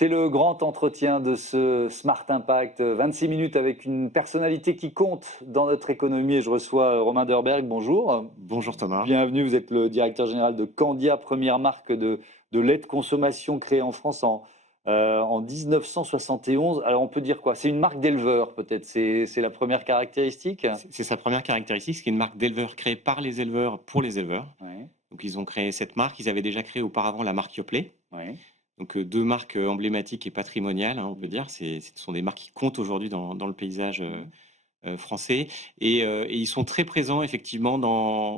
C'est le grand entretien de ce Smart Impact, 26 minutes avec une personnalité qui compte dans notre économie et je reçois Romain Derberg, bonjour. Bonjour Thomas. Bienvenue, vous êtes le directeur général de Candia, première marque de lait de consommation créée en France en 1971. Alors on peut dire quoi? C'est une marque d'éleveur peut-être, c'est la première caractéristique? C'est sa première caractéristique, c'est une marque d'éleveurs créée par les éleveurs pour les éleveurs. Oui, Donc ils ont créé cette marque, ils avaient déjà créé auparavant la marque Yoplait. oui. Donc deux marques emblématiques et patrimoniales, hein, on peut dire. Ce sont des marques qui comptent aujourd'hui dans le paysage Mhm. français. Et ils sont très présents effectivement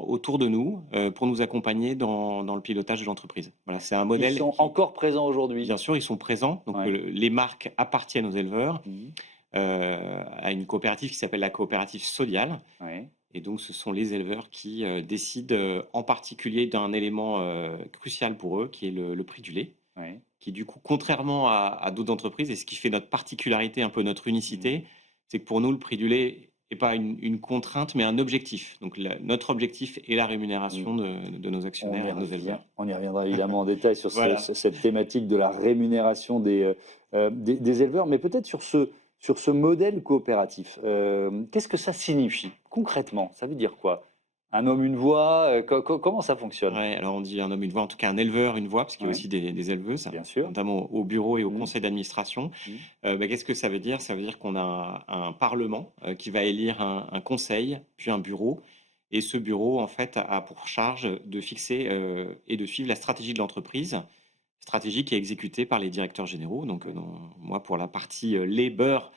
autour de nous pour nous accompagner dans le pilotage de l'entreprise. Voilà, c'est un Ils modèle sont qui, encore présents aujourd'hui? bien sûr, ils sont présents. Donc Oui. les marques appartiennent aux éleveurs, Mhm. à une coopérative qui s'appelle la coopérative Sodial. Oui. Et donc, ce sont les éleveurs qui décident en particulier d'un élément crucial pour eux, qui est le prix du lait, Oui. qui du coup, contrairement à d'autres entreprises, et ce qui fait notre particularité, un peu notre Mhm. unicité, c'est que pour nous, le prix du lait n'est pas une contrainte, mais un objectif. Donc, notre objectif est la rémunération de nos actionnaires et de nos éleveurs. On y reviendra évidemment en détail sur Voilà. cette thématique de la rémunération des éleveurs, mais peut-être sur ce modèle coopératif. Qu'est-ce que ça signifie concrètement? Ça veut dire quoi? Un homme, une voix, comment ça fonctionne? Ouais, alors on dit un homme, une voix, en tout cas un éleveur, une voix, parce qu'il y a Oui, aussi des éleveuses, bien sûr. notamment au bureau et au Mmh, conseil d'administration. mmh, Qu'est-ce que ça veut dire? Ça veut dire qu'on a un parlement, qui va élire un conseil, puis un bureau et ce bureau, en fait, a pour charge de fixer, et de suivre la stratégie de l'entreprise. Stratégie qui est exécutée par les directeurs généraux. Donc, oui, moi, pour la partie, lait, beurre,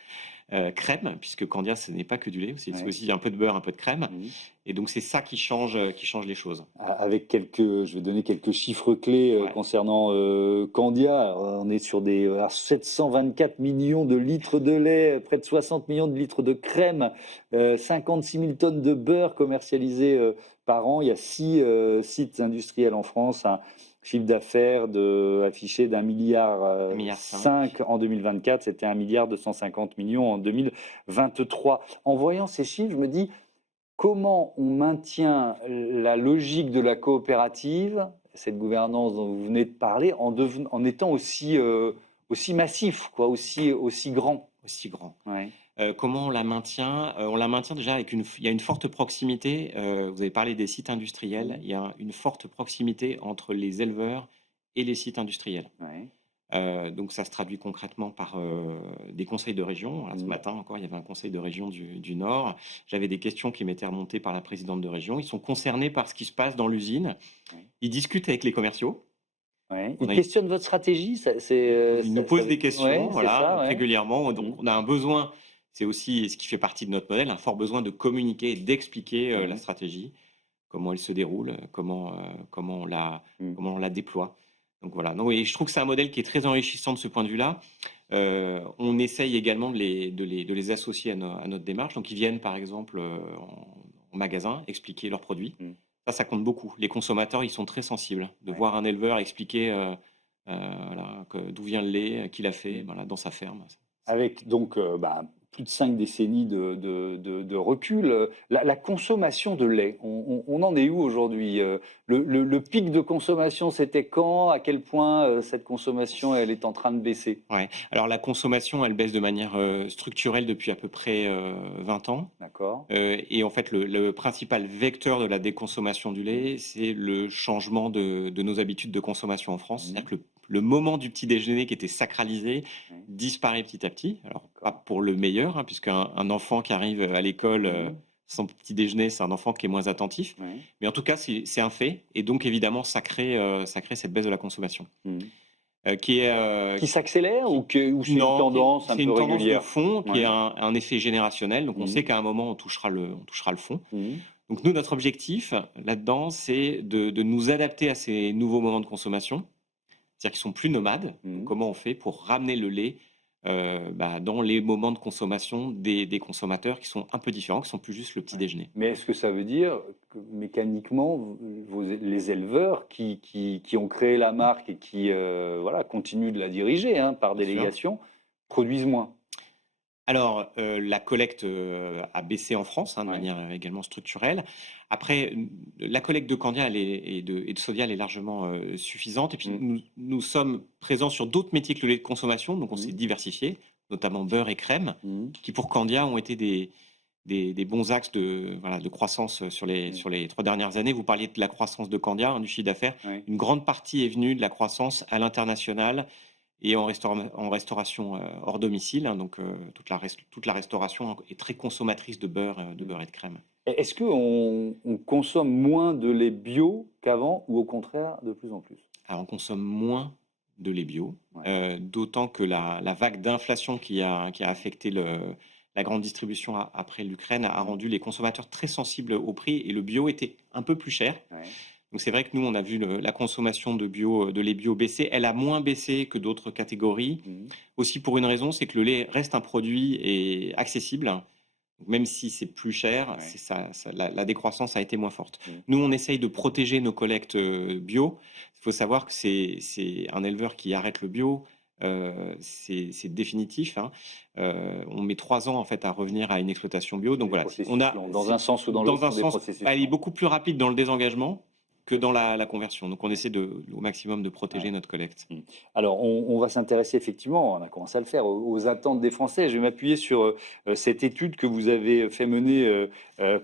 crème, puisque Candia, ce n'est pas que du lait, c'est oui, aussi un peu de beurre, un peu de crème. mmh. Et donc c'est ça qui change les choses. Avec quelques, je vais donner quelques chiffres clés Ouais. concernant Candia. Alors, on est sur des 724 millions de litres de lait, près de 60 millions de litres de crème, 56 000 tonnes de beurre commercialisées par an. Il y a 6 sites industriels en France, un chiffre d'affaires affiché d'1,5 milliard 1,5 5 en 2024. C'était 1,250 milliard en 2023. En voyant ces chiffres, je me dis, comment on maintient la logique de la coopérative, cette gouvernance dont vous venez de parler, en étant aussi massif, quoi, aussi grand? aussi grand. Ouais. Comment on la maintient? On la maintient déjà avec il y a une forte proximité, vous avez parlé des sites industriels, Mmh. il y a une forte proximité entre les éleveurs et les sites industriels. Ouais. Donc ça se traduit concrètement par, des conseils de région. Voilà, ce Mmh. matin encore, il y avait un conseil de région du Nord. J'avais des questions qui m'étaient remontées par la présidente de région. Ils sont concernés par ce qui se passe dans l'usine. Ouais. Ils discutent avec les commerciaux. Ouais. On Ils a une questionnent votre stratégie? Ils nous posent des questions, Ouais, c'est voilà, ça, ouais. régulièrement. Mmh. Donc on a un besoin, c'est aussi ce qui fait partie de notre modèle, un fort besoin de communiquer et d'expliquer, la Ouais. stratégie, comment elle se déroule, Mmh. comment on la déploie. Donc voilà, non et je trouve que c'est un modèle qui est très enrichissant de ce point de vue-là. On essaye également de les associer à notre démarche. Donc ils viennent par exemple, en magasin expliquer leurs produits. Mmh. Ça compte beaucoup. Les consommateurs, ils sont très sensibles de Ouais. voir un éleveur expliquer, voilà, d'où vient le lait, qui l'a fait, Mmh. voilà, dans sa ferme. Avec donc plus de 5 décennies de recul, la consommation de lait, on en est où aujourd'hui? Le pic de consommation, c'était quand? À quel point, cette consommation, elle est en train de baisser? Ouais. Alors la consommation, elle baisse de manière, structurelle depuis à peu près, 20 ans. D'accord. Et en fait, le principal vecteur de la déconsommation du Mmh. lait, c'est le changement de nos habitudes de consommation en France. Mmh. C'est-à-dire que le moment du petit déjeuner qui était sacralisé Oui, disparaît petit à petit. Alors pas d'accord. pour le meilleur, hein, puisqu'un enfant qui arrive à l'école, Mmh. sans petit déjeuner, c'est un enfant qui est moins attentif. Oui. Mais en tout cas, c'est un fait et donc évidemment ça crée cette baisse de la consommation, Mmh. qui est, Qui s'accélère qui ou c'est une non, tendance un c'est peu une tendance de régulière? fond qui est Ouais. un effet générationnel. Donc on Mmh. sait qu'à un moment on touchera le fond. Mmh. Donc nous, notre objectif là-dedans, c'est de nous adapter à ces nouveaux moments de consommation, c'est-à-dire qu'ils sont plus nomades. Donc Mmh. comment on fait pour ramener le lait, dans les moments de consommation des consommateurs qui sont un peu différents, qui sont plus juste le petit Ouais. déjeuner? Mais est-ce que ça veut dire que mécaniquement, les éleveurs qui ont créé la marque et qui voilà, continuent de la diriger hein, par Bien sûr. délégation, produisent moins? Alors, la collecte, a baissé en France, hein, de Ouais. manière, également structurelle. Après, la collecte de Candia elle est et de Sodial est largement, suffisante et puis Mmh. nous sommes présents sur d'autres métiers que le lait de consommation, donc on s'est Mmh. diversifié, notamment beurre et crème, Mmh. qui pour Candia ont été des bons axes de, voilà, de croissance, Mmh. sur les 3 dernières années. Vous parliez de la croissance de Candia, hein, du chiffre d'affaires. Oui. Une grande partie est venue de la croissance à l'international et en restauration, hors domicile, hein, donc toute la restauration est très consommatrice de Mmh. beurre et de crème. Est-ce qu'on consomme moins de lait bio qu'avant ou au contraire de plus en plus? Alors on consomme moins de lait bio, Ouais. d'autant que la vague d'inflation qui a affecté la grande distribution après l'Ukraine a Mmh. rendu les consommateurs très sensibles au prix et le bio était un peu plus cher. Ouais. Donc c'est vrai que nous, on a vu la consommation de lait bio baisser. Elle a moins baissé que d'autres catégories. Mmh. Aussi pour une raison, c'est que le lait reste un produit et accessible. Donc même si c'est plus cher, Ouais. la décroissance a été moins forte. Mmh. Nous, on essaye de protéger nos collectes bio. Il faut savoir que c'est un éleveur qui arrête le bio. C'est définitif, hein. On met 3 ans en fait à revenir à une exploitation bio. C'est Donc des voilà, on processus a longs. Dans un c'est sens ou dans l'autre, dans ce un sont des sens, processus bah, il est longs. beaucoup plus rapide dans le désengagement que dans la conversion. Donc on essaie au maximum de protéger Ouais. notre collecte. Mmh. Alors, on va s'intéresser effectivement, on a commencé à le faire, aux attentes des Français. Je vais m'appuyer sur, cette étude que vous avez fait mener,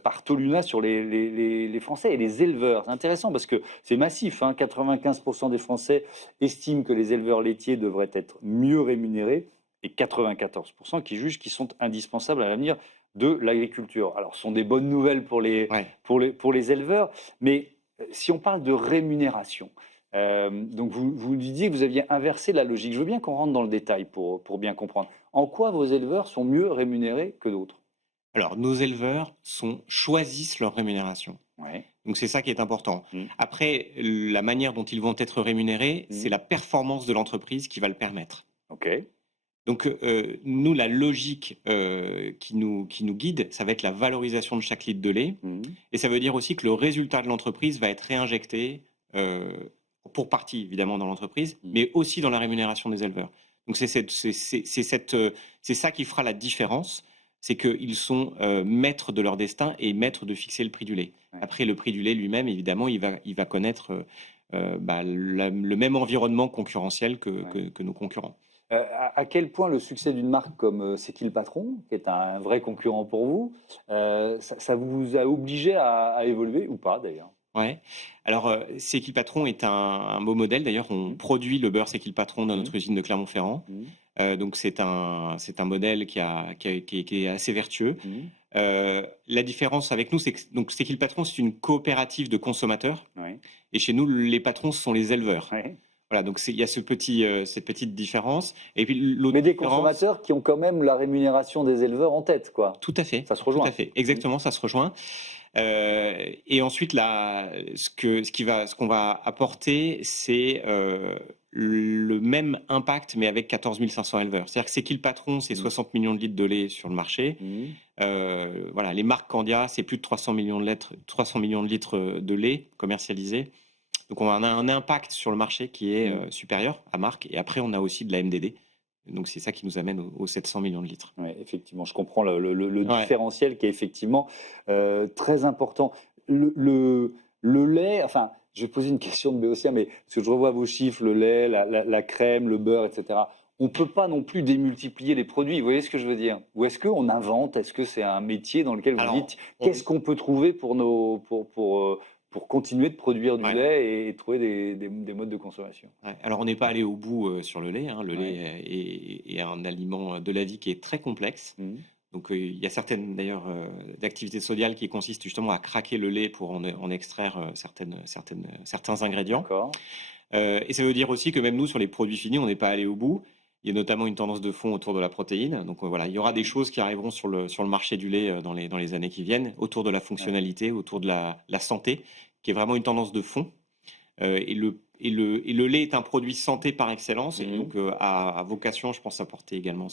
par Toluna sur les Français et les éleveurs. C'est intéressant parce que c'est massif, hein. 95 des Français estiment que les éleveurs laitiers devraient être mieux rémunérés et 94 qui jugent qu'ils sont indispensables à l'avenir de l'agriculture. Alors, ce sont des bonnes nouvelles Ouais. pour les éleveurs, mais, si on parle de rémunération, donc vous disiez que vous aviez inversé la logique. Je veux bien qu'on rentre dans le détail pour bien comprendre. En quoi vos éleveurs sont mieux rémunérés que d'autres? Alors, nos éleveurs choisissent leur rémunération. Ouais. Donc c'est ça qui est important. Mmh. Après, la manière dont ils vont être rémunérés, c'est Mmh. la performance de l'entreprise qui va le permettre. OK. Donc, nous, la logique, qui nous guide, ça va être la valorisation de chaque litre de lait Mmh. et ça veut dire aussi que le résultat de l'entreprise va être réinjecté, pour partie évidemment dans l'entreprise, Mmh. mais aussi dans la rémunération des éleveurs. Donc c'est ça qui fera la différence, c'est qu'ils sont, maîtres de leur destin et maîtres de fixer le prix du lait. Ouais. Après le prix du lait lui-même évidemment, il va connaître, bah, le même environnement concurrentiel que Ouais. que nos concurrents. À quel point le succès d'une marque comme, C'est qui le patron, qui est un vrai concurrent pour vous, ça vous a obligé à évoluer ou pas d'ailleurs? Ouais. Alors, C'est qui le patron est un beau modèle. D'ailleurs, on Mmh. produit le beurre C'est qui le patron dans Mmh. notre usine de Clermont-Ferrand. Mmh. Donc c'est un modèle qui est assez vertueux. Mmh. La différence avec nous, c'est que donc C'est qui le patron, c'est une coopérative de consommateurs Ouais. et chez nous, les patrons, ce sont les éleveurs. Ouais. Voilà, donc il y a cette petite différence et puis l'autre Mais des différence. consommateurs qui ont quand même la rémunération des éleveurs en tête, quoi. Tout à fait, Ça se tout à rejoint? fait. Mmh. Exactement, ça se rejoint. Et ensuite ce qu'on va apporter, c'est, le même impact, mais avec 14 500 éleveurs. C'est-à-dire que C'est qui le patron? C'est Mmh. 60 millions de litres de lait sur le marché. Mmh. Voilà, les marques Candia, c'est plus de 300 millions de litres de lait commercialisés. Donc on a un impact sur le marché qui est, Mmh. supérieur à marque et après on a aussi de la MDD. Donc c'est ça qui nous amène aux 700 millions de litres. Ouais, effectivement, je comprends le Ouais. différentiel qui est effectivement, très important. Le lait, enfin, je vais poser une question de Béotien, mais parce que je revois vos chiffres, le lait, la crème, le beurre et cetera. On ne peut pas non plus démultiplier les produits, vous voyez ce que je veux dire? Ou est-ce qu'on invente? Est-ce que c'est un métier dans lequel vous Alors dites: on «Qu'est-ce qu'on peut trouver pour continuer de produire du ouais. lait et trouver des modes de consommation?» Ouais, alors on n'est pas allé au bout, sur le lait, hein. Le lait Ouais. est un aliment, de la vie qui est très complexe. Mmh. Donc, il y a certaines d'ailleurs, d'activités sodiales qui consistent justement à craquer le lait pour en extraire, certains ingrédients. D'accord. Et ça veut dire aussi que même nous, sur les produits finis, on n'est pas allé au bout. Il y a notamment une tendance de fond autour de la protéine. Donc, voilà, il y aura des Ouais. choses qui arriveront sur le marché du lait, dans les années qui viennent, autour de la Ouais. fonctionnalité, autour de la santé, qui est vraiment une tendance de fond. Et le lait est un produit santé par excellence et Mmh. donc a vocation, je pense, à porter également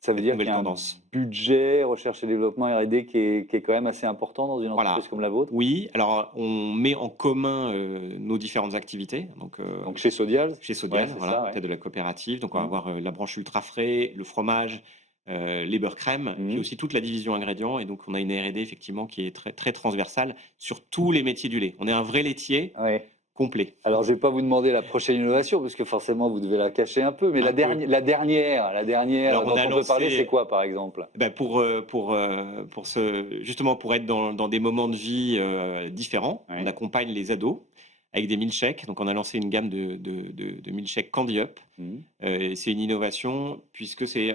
Ça veut cette dire nouvelle qu'il y a un tendance. budget recherche et développement R&D qui est quand même assez important dans une entreprise Voilà, comme la vôtre? oui, alors on met en commun, nos différentes activités, donc Donc chez Sodial? chez Ouais, Sodial, c'est voilà, ça, à la ouais. tête de la coopérative, donc on va Mmh. avoir, la branche ultra frais, le fromage, les beurres crème, puis Mmh. aussi toute la division ingrédients. Et donc, on a une R&D effectivement qui est très, très transversale sur tous les métiers du lait. On est un vrai laitier Ouais. complet. Alors, je vais pas vous demander la prochaine innovation parce que forcément, vous devez la cacher un peu, mais Un peu. la dernière Alors, on dont a on peut parler, c'est lancé, quoi, par exemple? bah, justement, pour être dans des moments de vie différents, on Ouais. accompagne les ados avec des milkshakes. Donc, on a lancé une gamme de milkshakes Candy Up. Mmh. Et c'est une innovation puisque c'est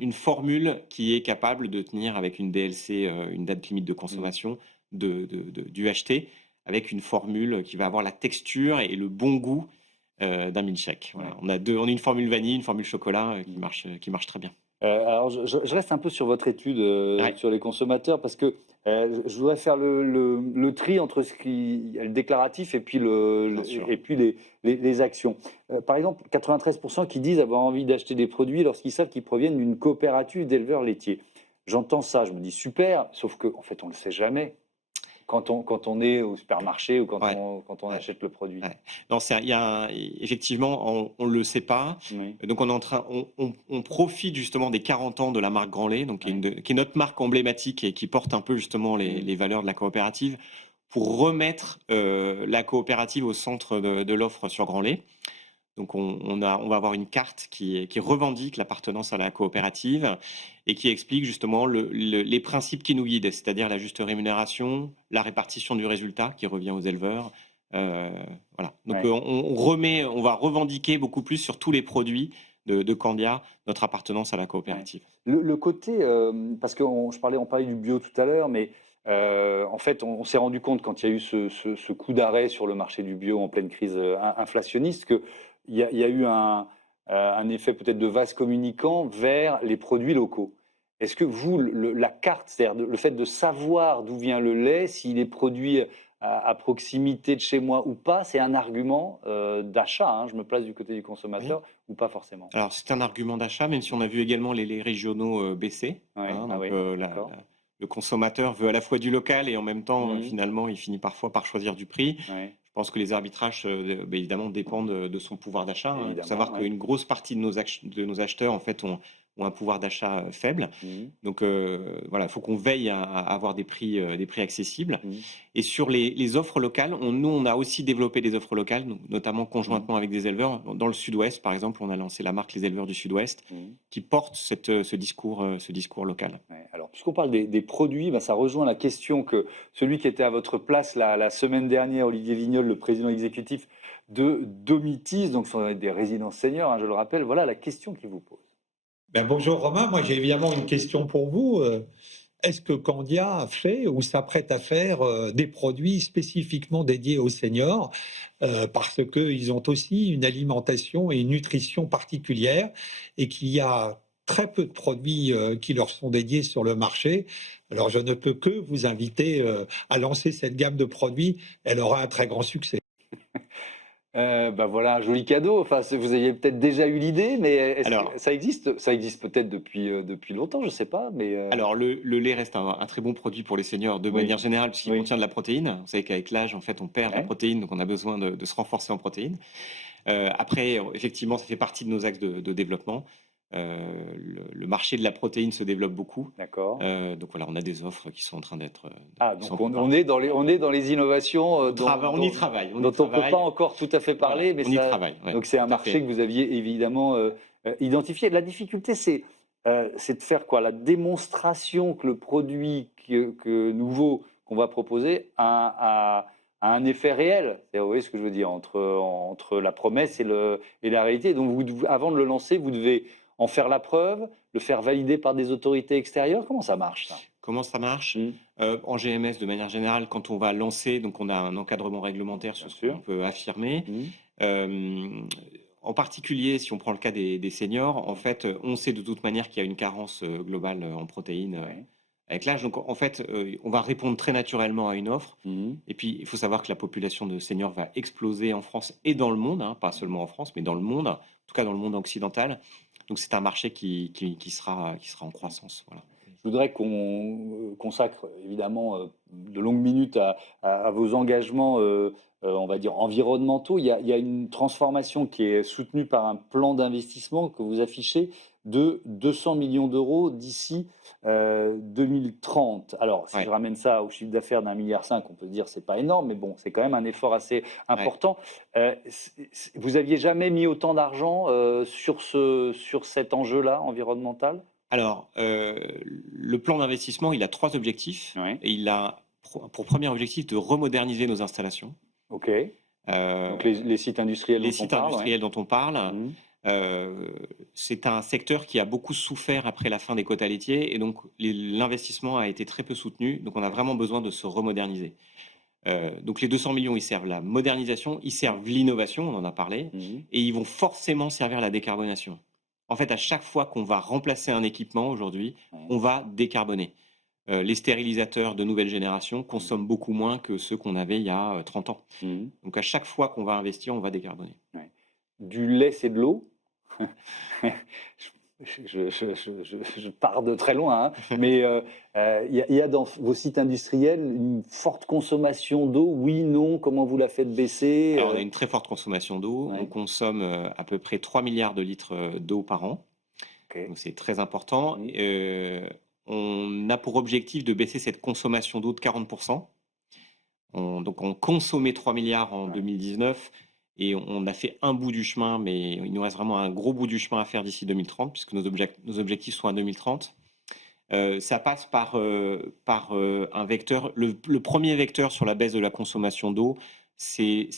une formule qui est capable de tenir avec une DLC, une date limite de Mmh. consommation du UHT, avec une formule qui va avoir la texture et le bon goût d'un milkshake. Ouais. Voilà. On a une formule vanille, une formule chocolat Mmh. qui marche très bien. Alors je reste un peu sur votre étude, Ouais, sur les consommateurs parce que, je voudrais faire le tri entre ce qui est le déclaratif et puis bien sûr. les actions. Par exemple, 93 qui disent avoir envie d'acheter des produits lorsqu'ils savent qu'ils proviennent d'une coopérative d'éleveurs laitiers. J'entends ça, je me dis: «Super», sauf qu'en fait, on ne le sait jamais quand on est au supermarché ou Ouais, quand on ouais. achète le produit. Ouais. Non, il y a effectivement, on le sait pas. Oui, Donc on est en train on profite justement des 40 ans de la marque Grand Lait, donc oui. qui est notre marque emblématique et qui porte un peu justement Mmh. les valeurs de la coopérative, pour remettre, la coopérative au centre de l'offre sur Grand Lait. Donc on va avoir une carte qui revendique l'appartenance à la coopérative et qui explique justement les principes qui nous guident, c'est-à-dire la juste rémunération, la répartition du résultat qui revient aux éleveurs. Heu, voilà. Donc, Ouais. on va revendiquer beaucoup plus sur tous les produits de Candia notre appartenance à la Ouais. coopérative. Le côté, parce on parlait du bio tout à l'heure, mais en fait, on s'est rendu compte quand il y a eu ce coup d'arrêt sur le marché du bio en pleine crise, inflationniste qu'il il y a eu un effet peut-être de vase communicant vers les produits locaux. Est-ce que vous, la carte, c'est-à-dire le fait de savoir d'où vient le lait, s'il est produit à proximité de chez moi ou pas, c'est un argument, d'achat, hein, je me place du côté du Oui. consommateur, ou pas forcément? Alors, c'est un argument d'achat, même si on a vu également les régionaux, baisser, Ouais, hein. ah Donc, oui, d'accord. le consommateur veut à la fois du local et en même temps, Mmh. finalement, il finit parfois par choisir du prix. Ouais, Je pense que les arbitrages, évidemment dépendent, de son pouvoir d'achat, hein. Il faut évidemment, savoir ouais. qu'une grosse partie de nos acheteurs, en fait, ont un pouvoir d'achat, faible. Mmh. Donc, voilà, il faut qu'on veille à avoir des prix accessibles. Mmh. Et sur les offres locales, nous, on a aussi développé des offres locales, donc notamment Mmh. conjointement avec des éleveurs. Dans le sud-ouest, par exemple, on a lancé la marque Les Éleveurs du Sud-Ouest, Mmh. qui porte ce discours local. Ouais. Alors, puisqu'on parle des produits, bah, ça rejoint la question que celui qui était à votre place la semaine dernière, Olivier Vignol, le président exécutif de Domitis, donc ce sont des résidences seniors, hein, je le rappelle, voilà la question qu'il vous pose. Ben, bonjour Romain, moi j'ai évidemment une question pour vous. Est-ce que Candia a fait ou s'apprête à faire des produits spécifiquement dédiés aux seniors parce qu'ils ont aussi une alimentation et une nutrition particulière et qu'il y a très peu de produits qui leur sont dédiés sur le marché. Alors je ne peux que vous inviter à lancer cette gamme de produits. Elle aura un très grand succès. Bah, voilà un joli cadeau, enfin, vous aviez peut-être déjà eu l'idée, mais est-ce que Alors, ça existe? Ça existe peut-être depuis longtemps, je ne sais pas, mais alors le lait reste un très bon produit pour les seniors de oui, manière générale, puisqu'il oui, contient de la protéine. Vous savez qu'avec l'âge, en fait, on perd de la ouais, protéine, donc on a besoin de se renforcer en protéines. Après, effectivement, ça fait partie de nos axes de développement. Le marché de la protéine se développe beaucoup. d'accord. Donc voilà, on a des offres qui sont en train Ah, qui sont en donc train de on voir. est on est dans les innovations, On y travaille, on y dont on peut pas travaille. encore tout à fait Voilà, parler, mais on y ça travaille, ouais, donc c'est un tout à marché fait. que vous aviez évidemment, identifié. La difficulté, c'est de faire quoi? La démonstration que le produit nouveau qu'on va proposer a un effet réel. C'est-à-dire, vous voyez ce que je veux dire? Entre la promesse et la réalité. Donc avant de le lancer, vous devez en faire la preuve, le faire valider par des autorités extérieures? Comment ça marche ça? Comment ça marche? Mmh. En GMS, de manière générale, quand on va lancer, donc on a un encadrement réglementaire Bien sur ce qu'on sûr. peut affirmer. Mmh. Hem, En particulier, si on prend le cas des seniors, en fait, on sait de toute manière qu'il y a une carence, globale, en protéines, Ouais. avec l'âge. Donc en fait, on va répondre très naturellement à une offre. Mmh. Et puis, il faut savoir que la population de seniors va exploser en France et dans le monde, hein, pas Mmh. seulement en France, mais dans le monde, en tout cas dans le monde occidental. Donc c'est un marché qui sera en Mmh. croissance, voilà. Je voudrais qu'on, consacre évidemment, de longues minutes à vos engagements, on va dire environnementaux. Il y a une transformation qui est soutenue par un plan d'investissement que vous affichez. de 200 millions d'euros d'ici 2030. Alors, si je Ouais, ramène ça au chiffre d'affaires d'1,5 milliard, on peut se dire c'est pas énorme, mais bon, c'est quand même un effort assez ouais. important. Vous aviez jamais mis autant d'argent sur cet enjeu-là environnemental? Alors, le plan d'investissement, il a 3 objectifs Oui. et il a pour premier objectif de remoderniser nos installations. OK. Donc Heu, les sites industriels les dont on sites parle, ouais. industriels dont on parle, Mmh. c'est un secteur qui a beaucoup souffert après la fin des quotas laitiers et donc l'investissement a été très peu soutenu, donc on a vraiment besoin de se remoderniser. Donc les 200 millions, ils servent la modernisation, ils servent l'innovation, on en a parlé, Mmh. et ils vont forcément servir la décarbonation. En fait, à chaque fois qu'on va remplacer un équipement aujourd'hui, Ouais. on va décarboner. Les stérilisateurs de nouvelle génération consomment beaucoup moins que ceux qu'on avait il y a 30 ans. Mmh. Donc à chaque fois qu'on va investir, on va décarboner. Ouais. Du lait, c'est de l'eau? Je pars de très loin, hein, mais il y a dans vos sites industriels une forte consommation d'eau? Oui, non? Comment vous la faites baisser, Alors on a une très forte consommation d'eau. On Ouais, consomme à peu près 3 milliards de litres d'eau par an. OK. Donc c'est très important. Mmh. On a pour objectif de baisser cette consommation d'eau de 40%. Donc on consommait 3 milliards en Ouais. 2019 et on a fait un bout du chemin, mais il nous reste vraiment un gros bout du chemin à faire d'ici 2030, puisque nos objectifs sont à 2030. Ça passe par un vecteur. Le premier vecteur sur la baisse de la consommation d'eau, c'est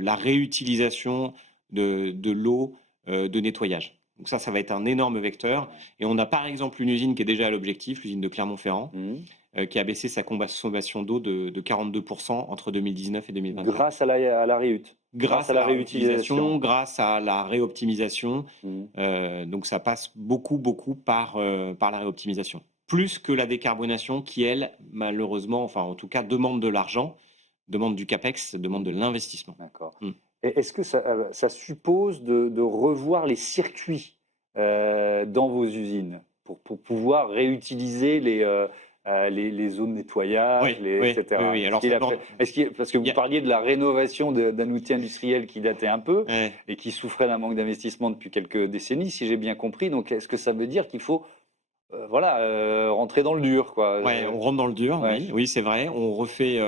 la réutilisation de l'eau de nettoyage. Donc ça va être un énorme vecteur. Ouais. Et on a par exemple une usine qui est déjà à l'objectif, l'usine de Clermont-Ferrand, Mmh. qui a baissé sa consommation d'eau de 42% entre 2019 et 2024. Grâce à la grâce Grâce à à la la réutilisation. réutilisation, grâce à la réoptimisation, Mmh. donc ça passe beaucoup par la réoptimisation. Plus que la décarbonation qui, elle, malheureusement, enfin en tout cas, demande de l'argent, demande du CAPEX, demande de Mmh. l'investissement. D'accord. Mmh. Et est-ce que ça suppose de revoir les circuits, dans vos usines pour pouvoir réutiliser les eaux de nettoyage, Oui, oui, et oui, cetera? oui. Alors ça demande Parce que il y vous a parliez de la rénovation d'un outil industriel qui datait un peu ouais. et qui souffrait d'un manque d'investissement depuis quelques décennies, si j'ai bien compris. Donc est-ce que ça veut dire qu'il faut, voilà, rentrer dans le dur, quoi, Ouais, on rentre dans le dur, ouais. oui, oui, c'est vrai. On refait,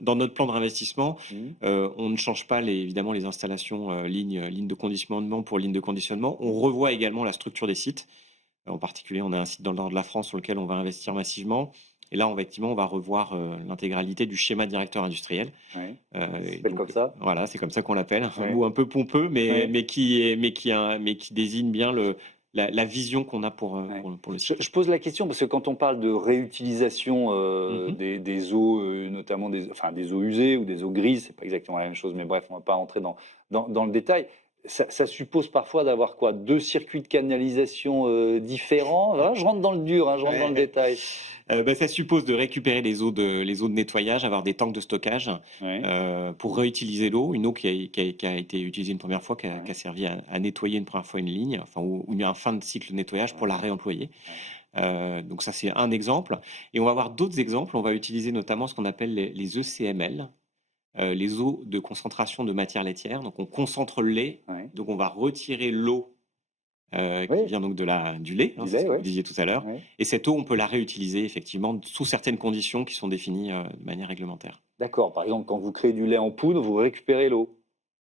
dans notre plan de réinvestissement, Mmh. on ne change pas évidemment les installations, ligne de conditionnement pour ligne de conditionnement. On revoit également la structure des sites. En particulier, on a un site dans le nord de la France sur lequel on va investir massivement. Et là, effectivement, on va revoir l'intégralité du schéma directeur industriel. Ouais. Ça Et s'appelle donc, comme ça? voilà, c'est comme ça qu'on l'appelle. Un Ouais. mot un peu pompeux, mais, Ouais. mais qui désigne bien la vision qu'on a Ouais. pour le Je site. pose la question parce que quand on parle de réutilisation, Mhm. des eaux, notamment des eaux usées ou des eaux grises, c'est pas exactement la même chose, mais bref, on va pas entrer dans le détail. Ça suppose parfois d'avoir quoi? 2 circuits de canalisation, différents? Voilà, je rentre dans le dur, hein, je rentre dans le Ouais. détail. Ça suppose de récupérer les eaux de nettoyage, avoir des tanks de stockage Ouais, pour réutiliser l'eau, une eau qui a été utilisée une première fois, qui a ouais, servi à nettoyer une première fois une ligne, enfin, ou un fin de cycle de nettoyage pour la ouais, réemployer. ouais. Donc ça, c'est un exemple. Et on va avoir d'autres exemples. On va utiliser notamment ce qu'on appelle les ECML, les eaux de concentration de matière laitière. Donc on concentre le lait, Ouais. donc on va retirer l'eau qui Oui, vient donc du lait, hein, du c'est ce lait, que vous ouais, disiez tout à l'heure. ouais. Et cette eau, on peut la réutiliser effectivement sous certaines conditions qui sont définies de manière réglementaire. D'accord, par exemple, quand vous créez du lait en poudre, vous récupérez l'eau?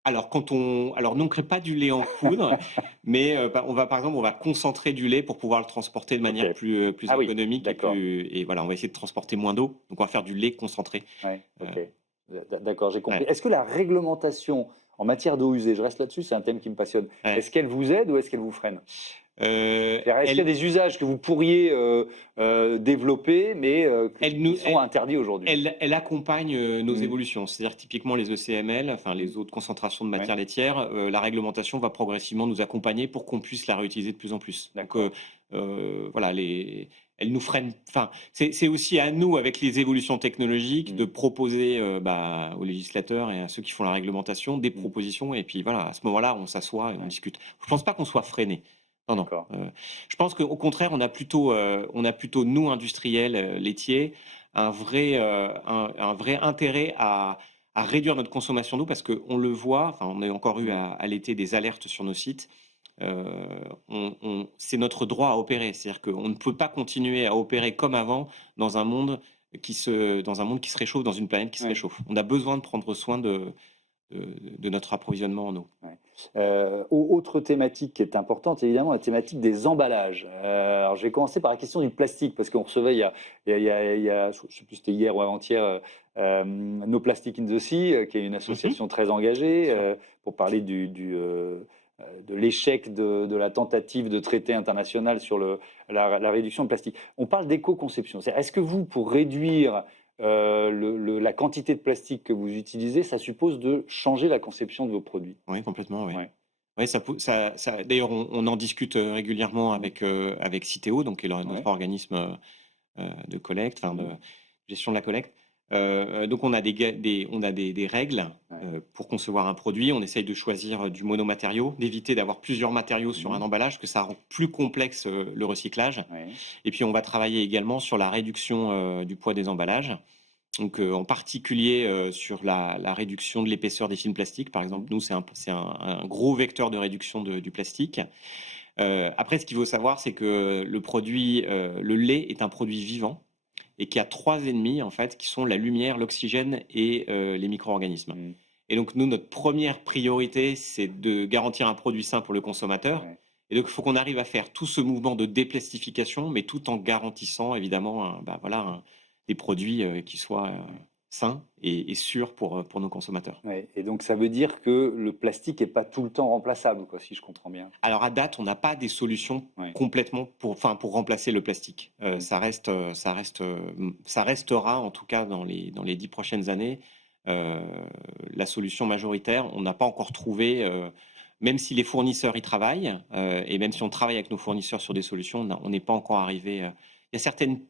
Alors nous, on ne crée pas du lait en poudre, mais par exemple, on va concentrer du lait pour pouvoir le transporter de OK. manière plus Ah oui, économique d'accord. et voilà, on va essayer de transporter moins d'eau. Donc on va faire du lait concentré. Ouais, Euh, OK. D'accord, j'ai compris. ouais, Est-ce que la réglementation en matière d'eau usée, je reste là-dessus, c'est un thème qui me passionne. ouais. Est-ce qu'elle vous aide ou est-ce qu'elle vous freine? C'est-à-dire, est-ce qu'il y Elle, a des usages que vous pourriez, développer, mais, elle qui nous, sont interdits aujourd'hui? elle accompagne nos Mmh. évolutions. C'est-à-dire typiquement les ECML, enfin Mmh. les eaux de concentration de Ouais, matière laitière, la réglementation va progressivement nous accompagner pour qu'on puisse la réutiliser de plus en plus. Donc d'accord. voilà, elle nous freine. Enfin, c'est aussi à nous, avec les évolutions technologiques, de Mmh. proposer aux législateurs et à ceux qui font la réglementation des Mmh. propositions. Et puis voilà, à ce moment-là, on s'assoit et on Ouais, discute. Je pense pas qu'on soit freiné. Non, non. d'accord. Je pense qu'au contraire, on a plutôt nous, industriels laitiers, un vrai intérêt à réduire notre consommation d'eau parce qu'on le voit, enfin, on a encore eu Mmh. à l'été des alertes sur nos sites. c'est notre droit à opérer. C'est-à-dire qu'on ne peut pas continuer à opérer comme avant dans un monde dans un monde qui se réchauffe, dans une planète qui se Ouais. réchauffe. On a besoin de prendre soin de notre approvisionnement en eau. Ouais. Autre thématique qui est importante, évidemment, la thématique des emballages. Alors, je vais commencer par la question du plastique, parce qu'on recevait je ne sais plus si c'était hier ou avant-hier, No Plastic in the Sea, qui est une association très engagée, Bien sûr. pour parler de l'échec de la tentative de traité international sur la réduction de plastique. On parle d'éco-conception. Est-ce que vous, pour réduire la quantité de plastique que vous utilisez, ça suppose de changer la conception de vos produits? Oui, complètement, oui. Ouais. Ouais, d'ailleurs, on en discute régulièrement Mmh. avec Citeo, donc qui est notre Ouais. organisme de collecte, enfin de Mmh. gestion de la collecte. Donc on a des règles Ouais. pour concevoir un produit. On essaye de choisir du monomatériau, d'éviter d'avoir plusieurs matériaux sur un Mmh. emballage, que ça rend plus complexe le recyclage. Ouais. Et puis on va travailler également sur la réduction du poids des emballages. Donc, en particulier sur la réduction de l'épaisseur des films plastiques, par exemple. Mmh. Nous, c'est un gros vecteur de réduction du plastique. Après, ce qu'il faut savoir, c'est que le lait est un produit vivant et qu'il y a 3 ennemis, en fait, qui sont la lumière, l'oxygène et les micro-organismes. Mmh. Et donc, nous, notre première priorité, c'est de garantir un produit sain pour le consommateur. Ouais. Et donc, il faut qu'on arrive à faire tout ce mouvement de déplastification, mais tout en garantissant, évidemment, des produits qui soient Ouais. sains et sûrs pour nos consommateurs. Ouais. Et donc ça veut dire que le plastique est pas tout le temps remplaçable, quoi, si je comprends bien? Alors, à date, on n'a pas des solutions Ouais. complètement pour remplacer le plastique. Mmh. Ça restera, en tout cas, dans les 10 prochaines années, euh, la solution majoritaire. On n'a pas encore trouvé, même si les fournisseurs y travaillent, et même si on travaille avec nos fournisseurs sur des solutions, on n'est pas encore arrivé. Il y a certaines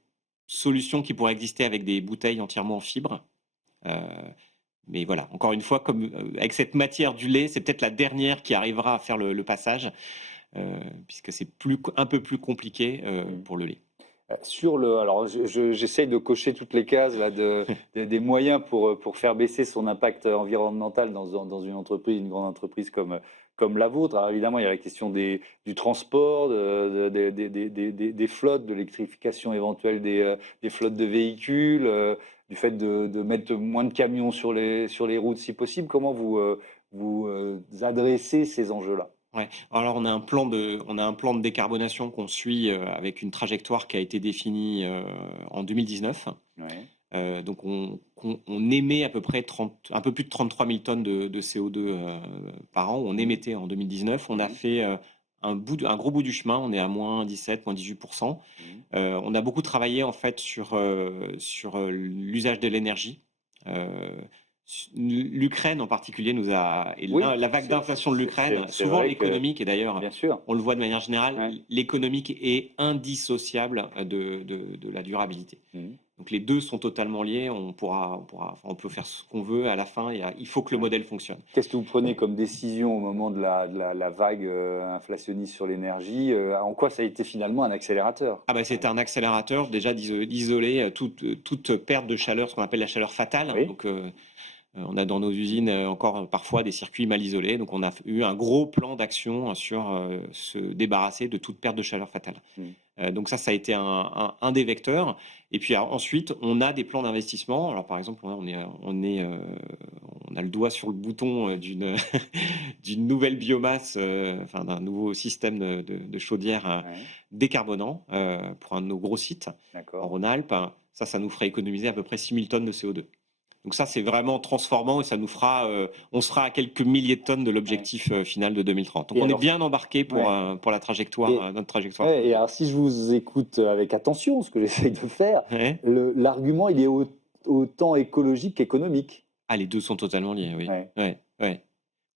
solutions qui pourraient exister avec des bouteilles entièrement en fibre. euh, mais voilà, encore une fois, comme avec cette matière du lait, c'est peut-être la dernière qui arrivera à faire le passage, puisque c'est un peu plus compliqué Mmh. pour le lait. Alors j'essaye de cocher toutes les cases là des moyens pour faire baisser son impact environnemental dans une entreprise, une grande entreprise comme la vôtre. Alors évidemment, il y a la question du transport, des flottes, de l'électrification éventuelle des flottes de véhicules, du fait de mettre moins de camions sur les routes si possible. Comment vous adressez ces enjeux-là? Ouais. Alors on a un plan de décarbonation qu'on suit avec une trajectoire qui a été définie en 2019. Ouais. Donc on émet à peu près un peu plus de 33 000 tonnes de CO2 par an. On Mmh. émettait en 2019. On a Mmh. fait un gros bout du chemin. On est à moins 17, moins 18%. Mmh. On a beaucoup travaillé en fait sur l'usage de l'énergie. L'Ukraine en particulier et Oui, la vague d'inflation de l'Ukraine, c'est souvent vrai que l'économique, et d'ailleurs bien sûr. on le voit de manière générale, Ouais. l'économique est indissociable de la durabilité. Mmh. Donc les deux sont totalement liés. On peut faire ce qu'on veut à la fin. Il faut que le Ouais. modèle fonctionne. Qu'est-ce que vous prenez comme décision au moment de la vague inflationniste sur l'énergie? En quoi ça a été finalement un accélérateur? Ah bah, c'était un accélérateur déjà d'isoler toute perte de chaleur, ce qu'on appelle la chaleur fatale. Oui. Donc on a dans nos usines encore parfois des circuits mal isolés. Donc on a eu un gros plan d'action sur se débarrasser de toute perte de chaleur fatale. Mmh. Donc ça a été un des vecteurs. Et puis ensuite, on a des plans d'investissement. Alors par exemple, on a le doigt sur le bouton d'une nouvelle biomasse, enfin d'un nouveau système de chaudière Ouais, décarbonant pour un de nos gros sites en d'accord. Rhône-Alpes. Ça nous ferait économiser à peu près 6 000 tonnes de CO2. Donc ça, c'est vraiment transformant et ça nous fera, on sera à quelques milliers de tonnes de Ouais. l'objectif final de 2030. Donc Et on est alors bien embarqué pour ouais. la trajectoire, Et notre trajectoire. ouais, et alors si je vous écoute avec attention, ce que j'essaye de faire, Ouais. l'argument il est autant écologique qu'économique. Ah, les 2 sont totalement liés, oui. Ouais. Ouais, ouais,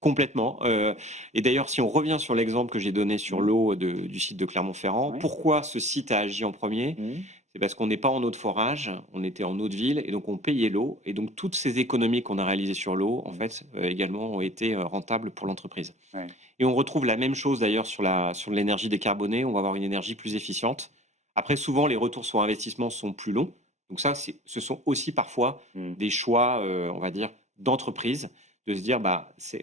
complètement, et d'ailleurs, si on revient sur l'exemple que j'ai donné sur Mmh. l'eau du site de Clermont-Ferrand, Ouais. pourquoi ce site a agi en premier? Mmh. C'est parce qu'on n'est pas en eau de forage, on était en eau de ville et donc on payait l'eau et donc toutes ces économies qu'on a réalisées sur l'eau, en Mmh. fait, également ont été, rentables pour l'entreprise. Ouais. Et on retrouve la même chose d'ailleurs sur l'énergie décarbonée, on va avoir une énergie plus efficiente. Après souvent les retours sur investissement sont plus longs, donc ça ce sont aussi parfois Mmh. des choix, on va dire d'entreprise. de se dire,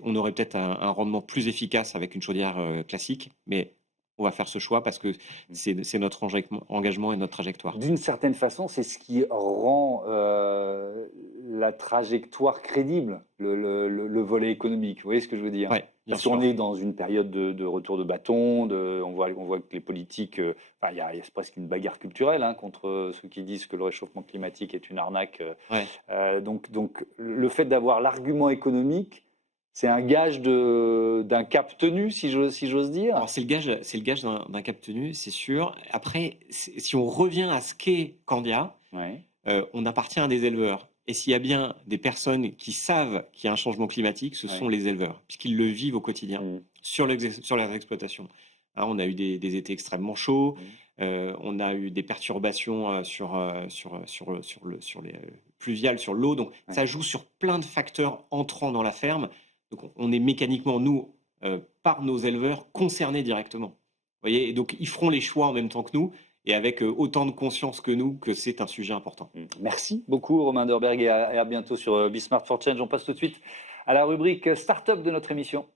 on aurait peut-être un rendement plus efficace avec une chaudière classique, mais on va faire ce choix parce que c'est notre engagement et notre trajectoire. D'une certaine façon, c'est ce qui rend la trajectoire crédible, le volet économique. Vous voyez ce que je veux dire? Ouais, bien Parce qu'on sûr. est dans une période de retour de bâton, on voit que les politiques, enfin, c'est presque une bagarre culturelle hein, contre ceux qui disent que le réchauffement climatique est une arnaque. Ouais. Donc, le fait d'avoir l'argument économique, c'est un gage d'un cap tenu, si j'ose dire. Alors, c'est le gage d'un cap tenu, c'est sûr. Après, si on revient à ce qu'est Candia, Ouais. on appartient à des éleveurs. Et s'il y a bien des personnes qui savent qu'il y a un changement climatique, ce sont les éleveurs, puisqu'ils le vivent au quotidien sur leurs exploitations. Hein, on a eu des étés extrêmement chauds, on a eu des perturbations sur les pluviales, sur l'eau. Donc, ça joue sur plein de facteurs entrant dans la ferme. Donc, on est mécaniquement, nous, par nos éleveurs, concernés directement. Vous voyez, et donc, ils feront les choix en même temps que nous et avec autant de conscience que nous que c'est un sujet important. Merci beaucoup Romain Derberg et à bientôt sur Be Smart for Change. On passe tout de suite à la rubrique Startup de notre émission.